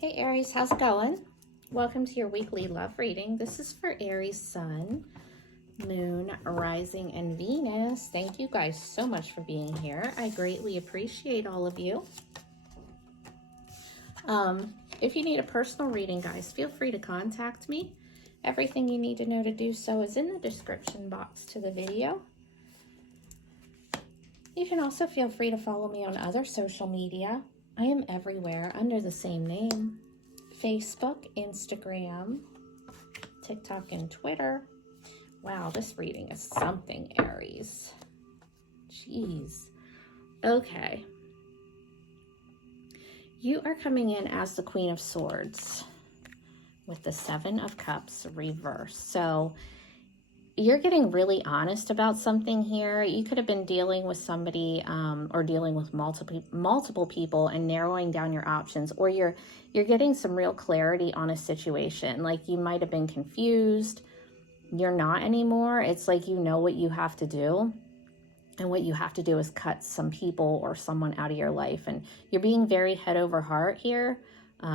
Hey Aries, how's it going? Welcome to your weekly love reading. This is for Aries Sun, Moon, Rising, and Venus. Thank you guys so much for being here. I greatly appreciate all of you. If you need a personal reading, guys, feel free to contact me. Everything you need to know to do so is in the description box to the video. You can also feel free to follow me on other social media. I am everywhere under the same name. Facebook, Instagram, TikTok, and Twitter. Wow, this reading is something, Aries. Jeez. Okay. You are coming in as the Queen of Swords with the Seven of Cups reversed. So you're getting really honest about something here. You could have been dealing with somebody or dealing with multiple people and narrowing down your options, or you're getting some real clarity on a situation. Like you might have been confused. You're not anymore. It's like you know what you have to do. And what you have to do is cut some people or someone out of your life. And you're being very head over heart here.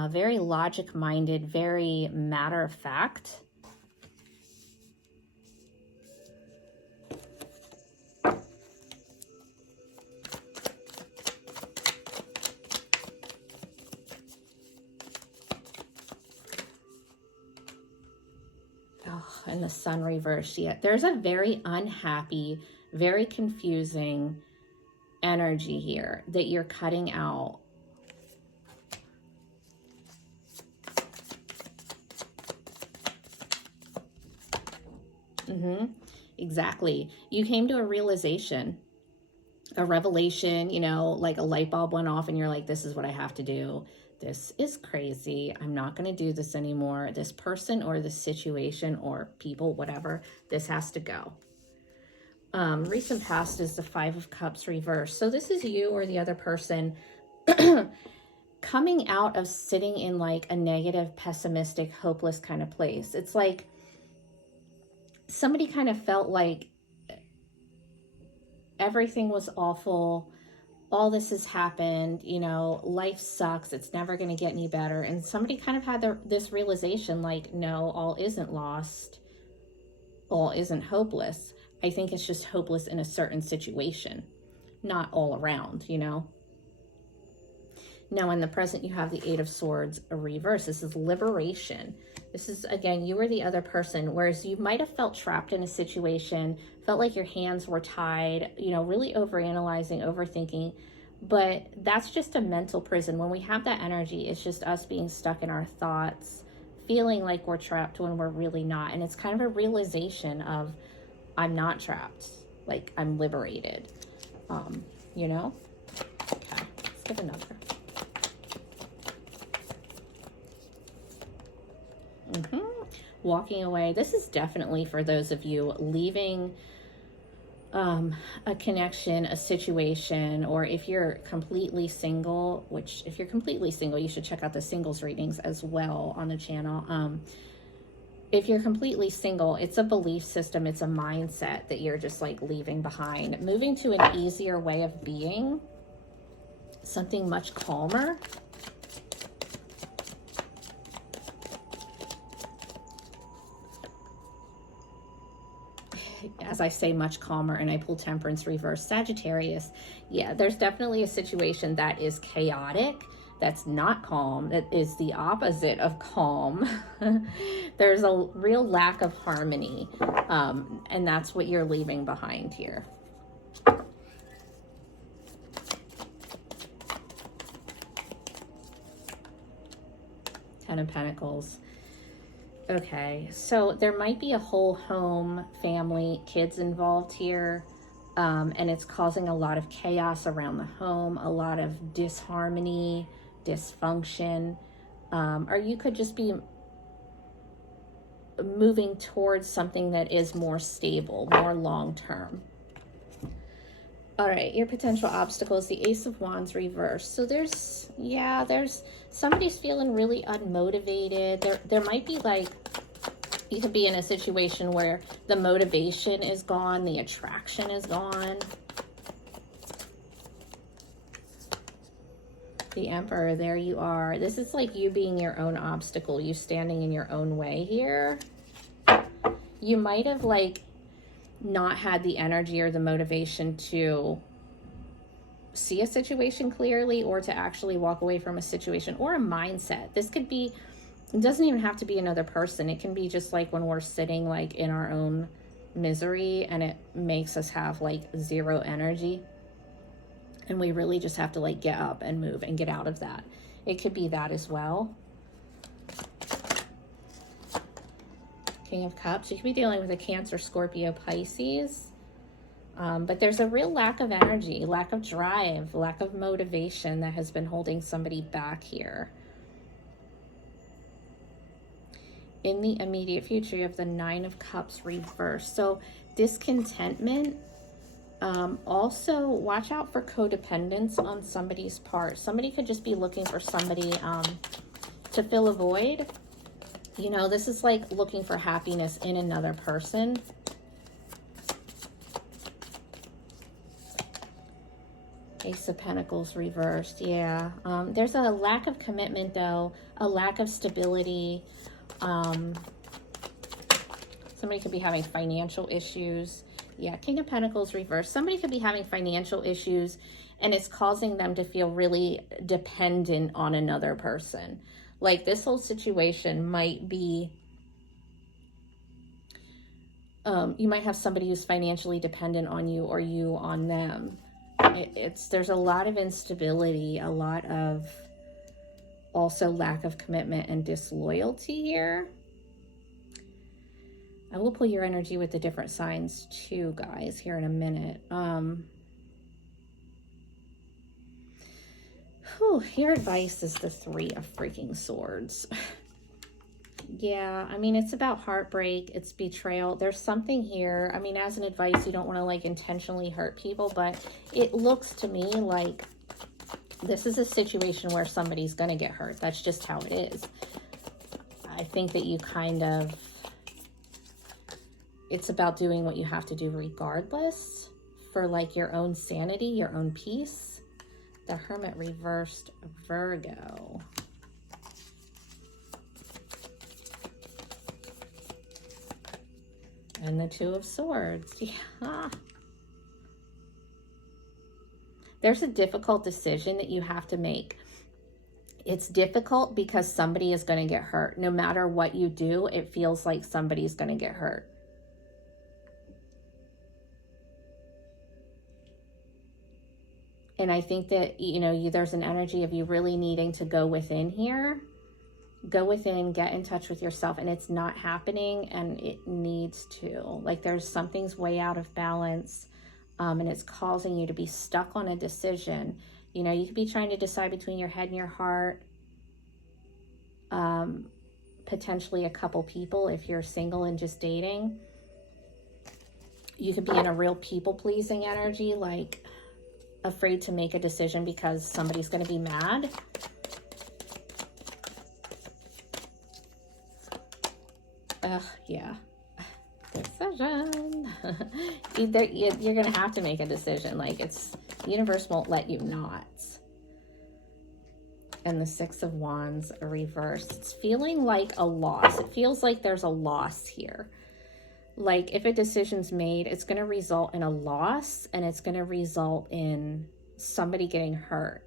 Very logic-minded, very matter-of-fact. And the Sun reversed yet. There's a very unhappy, very confusing energy here that you're cutting out. Exactly. You came to a realization, a revelation, you know, like a light bulb went off and you're like, this is what I have to do. This is crazy. I'm not going to do this anymore. This person or this situation or people, whatever, this has to go. Recent past is the Five of Cups reversed. So this is you or the other person coming out of sitting in like a negative, pessimistic, hopeless kind of place. It's like somebody kind of felt like everything was awful. All this has happened, you know, life sucks. It's never going to get any better. And somebody kind of had this realization like, no, all isn't lost. All isn't hopeless. I think it's just hopeless in a certain situation, not all around, you know. Now in the present, you have the Eight of Swords reversed. This is liberation. This is, again, you or the other person, whereas you might have felt trapped in a situation, felt like your hands were tied, you know, really overanalyzing, overthinking. But that's just a mental prison. When we have that energy, it's just us being stuck in our thoughts, feeling like we're trapped when we're really not. And it's kind of a realization of, I'm not trapped, like I'm liberated, you know? Okay, let's get another. Walking away. This is definitely for those of you leaving a connection, a situation, or if you're completely single, which if you're completely single, you should check out the singles readings as well on the channel. If you're completely single, it's a belief system, it's a mindset that you're just like leaving behind, moving to an easier way of being, something much calmer. As I say, much calmer, and I pull Temperance reverse, Sagittarius. Yeah, there's definitely a situation that is chaotic, that's not calm, that is the opposite of calm. There's a real lack of harmony, and that's what you're leaving behind here. Ten of Pentacles. Okay, so there might be a whole home, family, kids involved here, and it's causing a lot of chaos around the home, a lot of disharmony, dysfunction, or you could just be moving towards something that is more stable, more long-term. All right, your potential obstacles, the Ace of Wands reversed. So there's somebody's feeling really unmotivated. There might be like, you could be in a situation where the motivation is gone, the attraction is gone. The Emperor, there you are. This is like you being your own obstacle, you standing in your own way here. You might have like not had the energy or the motivation to see a situation clearly, or to actually walk away from a situation or a mindset. This could be, it doesn't even have to be another person. It can be just like when we're sitting like in our own misery and it makes us have like zero energy. And we really just have to like get up and move and get out of that. It could be that as well. King of Cups. You could be dealing with a Cancer, Scorpio, Pisces. But there's a real lack of energy, lack of drive, lack of motivation that has been holding somebody back here. In the immediate future, you have the Nine of Cups reversed. So discontentment. Also, watch out for codependence on somebody's part. Somebody could just be looking for somebody to fill a void. You know, this is like looking for happiness in another person. Ace of Pentacles reversed. Yeah. There's a lack of commitment, though. A lack of stability. Somebody could be having financial issues. Yeah, King of Pentacles reversed. Somebody could be having financial issues, and it's causing them to feel really dependent on another person. Like this whole situation might be, you might have somebody who's financially dependent on you, or you on them. There's a lot of instability, a lot of also lack of commitment and disloyalty here. I will pull your energy with the different signs too, guys, here in a minute. Your advice is the Three of freaking Swords. Yeah, I mean, it's about heartbreak. It's betrayal. There's something here. I mean, as an advice, you don't want to like intentionally hurt people, but it looks to me like this is a situation where somebody's going to get hurt. That's just how it is. I think that you kind of, it's about doing what you have to do regardless for like your own sanity, your own peace. The Hermit reversed, Virgo. And the Two of Swords. Yeah. There's a difficult decision that you have to make. It's difficult because somebody is going to get hurt. No matter what you do, it feels like somebody's going to get hurt. And I think that, you know, there's an energy of you really needing to go within here. Go within, get in touch with yourself, and it's not happening, and it needs to. Like there's something's way out of balance, and it's causing you to be stuck on a decision. You know, you could be trying to decide between your head and your heart, potentially a couple people if you're single and just dating. You could be in a real people-pleasing energy, like afraid to make a decision because somebody's going to be mad. Yeah. Decision. You're going to have to make a decision. Like the universe won't let you not. And the Six of Wands reversed. It's feeling like a loss. It feels like there's a loss here. Like if a decision's made, it's going to result in a loss, and it's going to result in somebody getting hurt.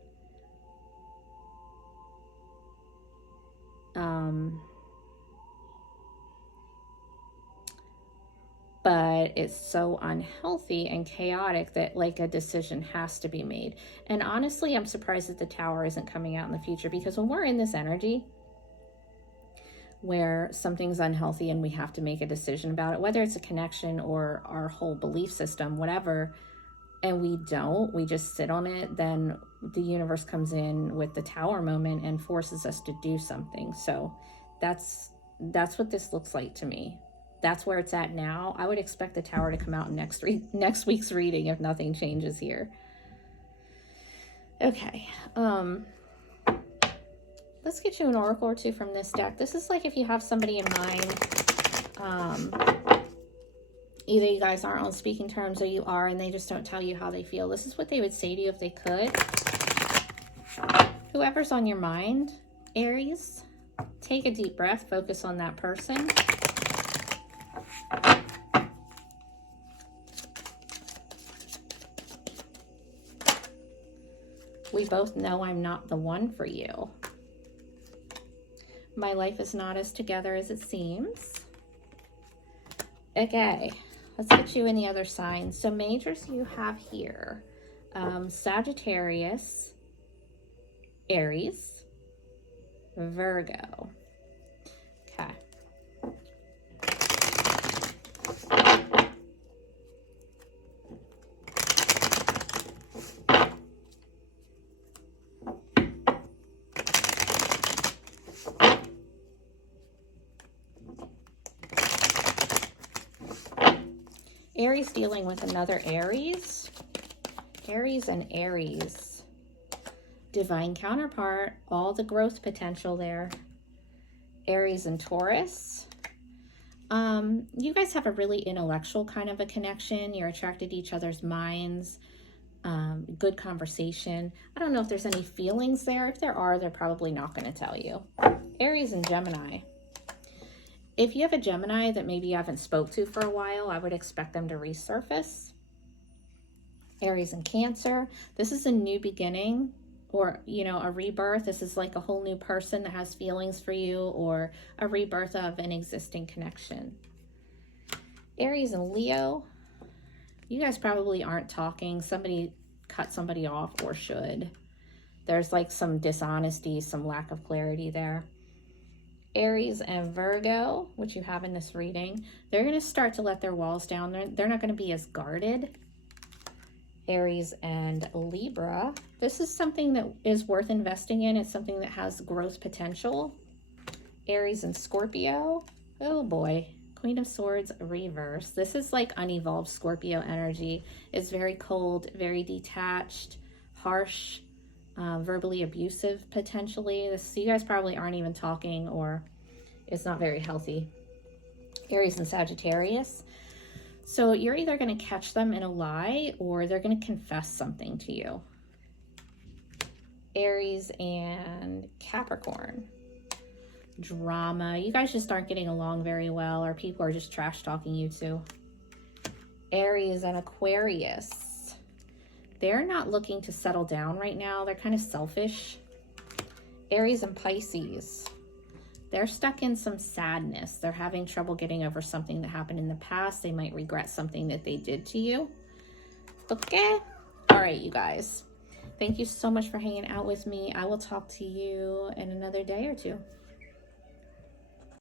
But it's so unhealthy and chaotic that like a decision has to be made. And honestly, I'm surprised that the Tower isn't coming out in the future, because when we're in this energy where something's unhealthy and we have to make a decision about it, whether it's a connection or our whole belief system, whatever, and we just sit on it, then the universe comes in with the Tower moment and forces us to do something. So that's what this looks like to me. That's where it's at now. I would expect the Tower to come out in next week's reading if nothing changes here. Okay. Let's get you an oracle or two from this deck. This is like if you have somebody in mind. Either you guys aren't on speaking terms or you are, and they just don't tell you how they feel. This is what they would say to you if they could. Whoever's on your mind, Aries, take a deep breath, focus on that person. We both know I'm not the one for you. My life is not as together as it seems. Okay, let's get you in the other signs. So majors you have here, Sagittarius, Aries, Virgo. Okay. Aries dealing with another Aries. Aries and Aries. Divine counterpart, all the growth potential there. Aries and Taurus. You guys have a really intellectual kind of a connection. You're attracted to each other's minds. Good conversation. I don't know if there's any feelings there. If there are, they're probably not going to tell you. Aries and Gemini. If you have a Gemini that maybe you haven't spoke to for a while, I would expect them to resurface. Aries and Cancer. This is a new beginning, or, you know, a rebirth. This is like a whole new person that has feelings for you, or a rebirth of an existing connection. Aries and Leo. You guys probably aren't talking. Somebody cut somebody off, or should. There's like some dishonesty, some lack of clarity there. Aries and Virgo, which you have in this reading, they're going to start to let their walls down. They're not going to be as guarded. Aries and Libra. This is something that is worth investing in. It's something that has growth potential. Aries and Scorpio. Oh boy. Queen of Swords reverse. This is like unevolved Scorpio energy. It's very cold, very detached, harsh, verbally abusive potentially. You guys probably aren't even talking, or it's not very healthy. Aries and Sagittarius. So you're either going to catch them in a lie, or they're going to confess something to you. Aries and Capricorn. Drama. You guys just aren't getting along very well, or people are just trash talking you too. Aries and Aquarius. They're not looking to settle down right now. They're kind of selfish. Aries and Pisces. They're stuck in some sadness. They're having trouble getting over something that happened in the past. They might regret something that they did to you. Okay? All right, you guys. Thank you so much for hanging out with me. I will talk to you in another day or two.